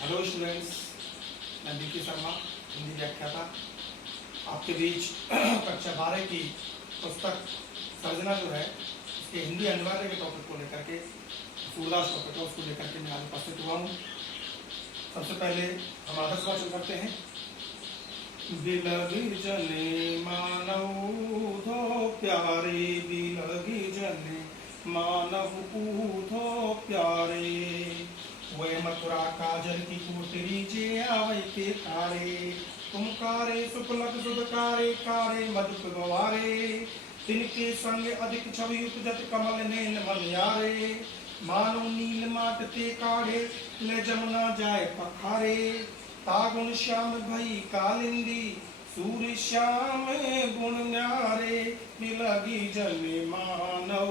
Hello students, मैं BK Sharma, Hindi व्याख्याता आपके बीच कक्षा 12 की पुस्तक सर्जना जो है उसके हिंदी अनिवार्य के टॉपिक को लेकर के सूरदास टॉपिक है उसको लेकर के मैं आज उपस्थित हुआ हूँ। सबसे पहले हम आदर्श वाचन करते हैं। बिलगी जने मानव ऊधो प्यारे, बिलगी जने मानव ऊधो प्यारे, वे मथुरा काजल की कोटरी जे आवे के कारे, तुम कारे सुपलक सुधकारे कारे मधुप गवारे, तिनके संग अधिक छवि उपजत कमल नैन मन यारे, मानो नील माट ते काढ़े ले जमुना जाए पखारे, तागुन श्याम भई कालिंदी सूर्य श्याम गुण न्यारे, बिलगी जने मानव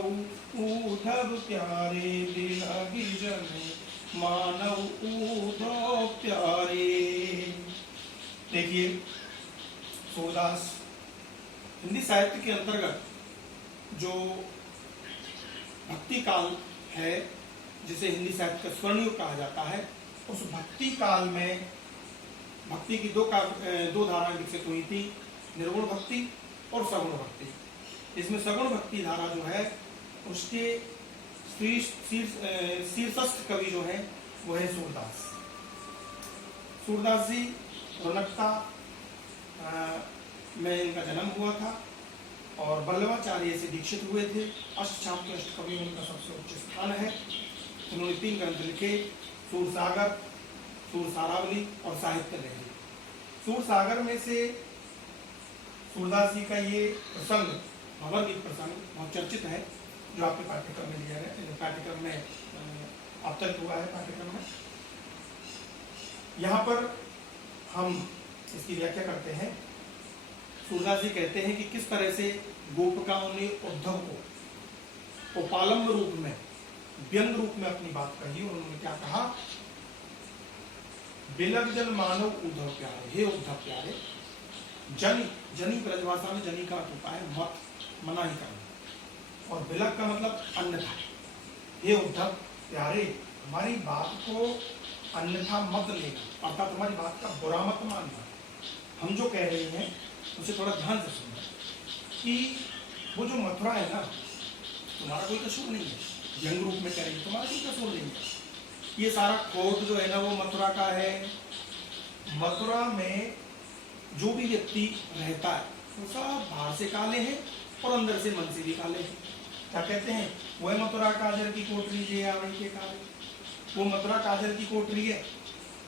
ऊधव प्यारे, बिलगी जने मानव ऊधव प्यारे। देखिए, सूरदास हिंदी साहित्य के अंतर्गत जो भक्ति काल है जिसे हिंदी साहित्य का स्वर्णयुग कहा जाता है, उस भक्ति काल में भक्ति की दो धाराएं विकसित हुई थी, निर्गुण भक्ति और सगुण भक्ति। इसमें सगुण भक्ति धारा जो है उसके शीर्षस्थ कवि जो है वो है सूरदास। सूरदास जी रौनकता में इनका जन्म हुआ था और वल्लभाचार्य से दीक्षित हुए थे। अष्टछात्र अष्टकवि में इनका सबसे उच्च स्थान है। उन्होंने 3 ग्रंथ लिखे, सूरसागर, सूरसारावली और साहित्य लहरी। सूरसागर में से सूरदास जी का ये प्रसंग, भंवर गीत प्रसंग बहुत चर्चित है, जो आपके पाठ्यक्रम में लिया गया, पाठ्यक्रम में अवतरित हुआ है। पाठ्यक्रम में यहाँ पर हम इसकी व्याख्या करते हैं। सूरदास जी कहते हैं कि किस तरह से गोपिकाओं ने उद्धव को उपालंब रूप में, व्यंग रूप में अपनी बात कही और उन्होंने क्या कहा, बिलग जन मानव उद्धव प्यारे, हे उद्धव प्यारे। जनी, जनी ब्रजभाषा में जनी का अर्थ होता है मत, मना ही करना, और बिलग का मतलब अन्यथा। हे उद्धव प्यारे, हमारी बात को अन्यथा मत लेना, अर्थात तुम्हारी बात का बुरा मत मानना। हम जो कह रहे हैं उसे थोड़ा ध्यान से सुनना कि वो जो मथुरा है ना, तुम्हारा कोई कसूर नहीं है। व्यंग रूप में कह रही है, तुम्हारा कोई कसूर नहीं है। ये सारा कोट जो है ना वो मथुरा का है। मथुरा में जो भी व्यक्ति रहता है वो सब बाहर से काले हैं और अंदर से मन से भी काले हैं। क्या कहते हैं, वह मथुरा काजल की कोटरी जे आवे के काले। वो मथुरा काजल की कोटरी है,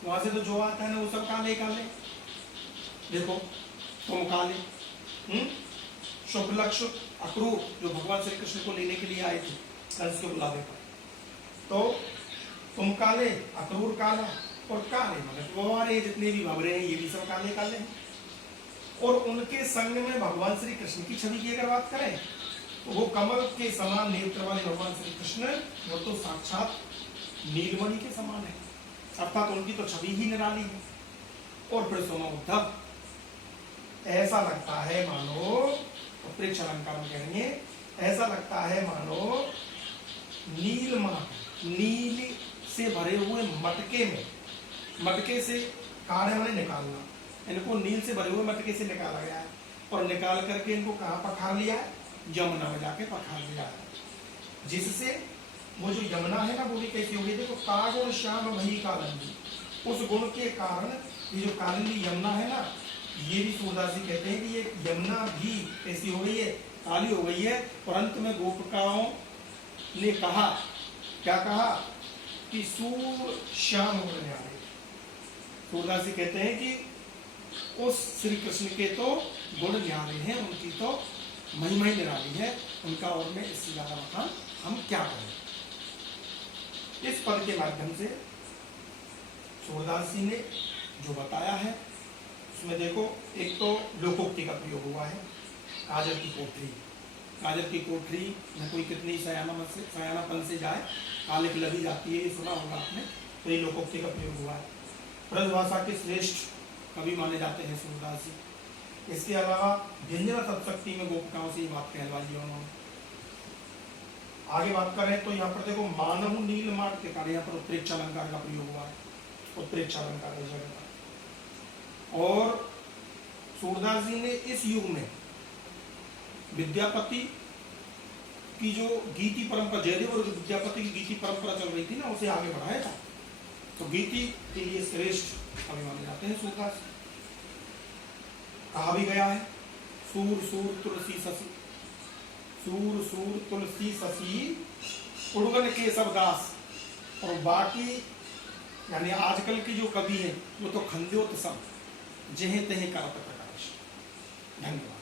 वहां से तो जो आता है ना वो सब काले काले। देखो तुम काले, शुभ लक्ष्य अक्रूर जो भगवान श्री कृष्ण को लेने के लिए आए थे कंस के बुलावे पर, तो तुम काले, अक्रूर काला और काले मतलब वो हमारे जितने भी भंवरे हैं ये भी सब काले काले हैं। और उनके संग में भगवान श्री कृष्ण की छवि की अगर बात करें तो वो कमल के समान नेत्र वाले भगवान श्री कृष्ण वो तो साक्षात नीलमणि के समान है, अर्थात उनकी तो छवि ही निराली है। और फिर सुनो उद्धव, ऐसा लगता है मानो, प्रेक्ष अलंकार में कहेंगे, ऐसा लगता है मानो नीलमा, नील से भरे हुए मटके में, मटके से काढ़े में निकालना, इनको नील से भरे हुए मटके से निकाला गया है और निकाल करके इनको कहाँ पखार लिया है, यमुना में जाके पखार लिया है। जिससे वो जो यमुना है ना वो भी कैसी होगी, देखो कागुण श्याम भई कालिंदी, उस गुण के कारण ये जो कालिंदी यमुना है ना, ये भी सूरदास जी कहते हैं कि ये यमुना भी कैसी हो गई है, काली हो गई है। और अंत में गोपिकाओं ने कहा, क्या कहा कि सूर श्याम गुण न्यारे। सूरदास जी कहते हैं कि उस श्री कृष्ण के तो गुण न्यारे हैं, उनकी तो महिमा ही निराली है, उनका और में इससे ज्यादा बखान हम क्या करें। इस पद के माध्यम से सूरदास जी ने जो बताया है उसमें देखो, एक तो लोकोक्ति का प्रयोग हुआ है, काजल की कोठरी। काजल की कोठरी में कोई कितनी सयानापन से जाए काले की लगी जाती है, ये सुना होगा आपने, तो ये लोकोक्ति का प्रयोग हुआ है। ब्रजभाषा के श्रेष्ठ कवि माने जाते हैं सूरदास जी। इसके अलावा व्यंजना तत्शक्ति में गोपिकाओं से ये बात कहलवाई है उन्होंने। आगे बात करें तो यहाँ पर देखो मानव नील माट के कारण यहाँ पर उत्प्रेक्षा अलंकार का प्रयोग हुआ है। उत्प्रेक्षा अलंकार है जगह। और सूरदास जी ने इस युग में विद्यापति की जो गीति परंपरा, जयदेव और विद्यापति की गीति परंपरा चल रही थी ना, उसे आगे बढ़ाया था। तो गीति के लिए श्रेष्ठ कवि माने जाते हैं सूरदास। कहा भी गया है, सूर सूर तुलसी शशि, सूर सूर तुलसी शशि उड़गन के सब दास। और बाकी यानी आजकल के जो कवि हैं वो तो खंद्योत सब, जेहे तेहे करत प्रकाश। धन्यवाद।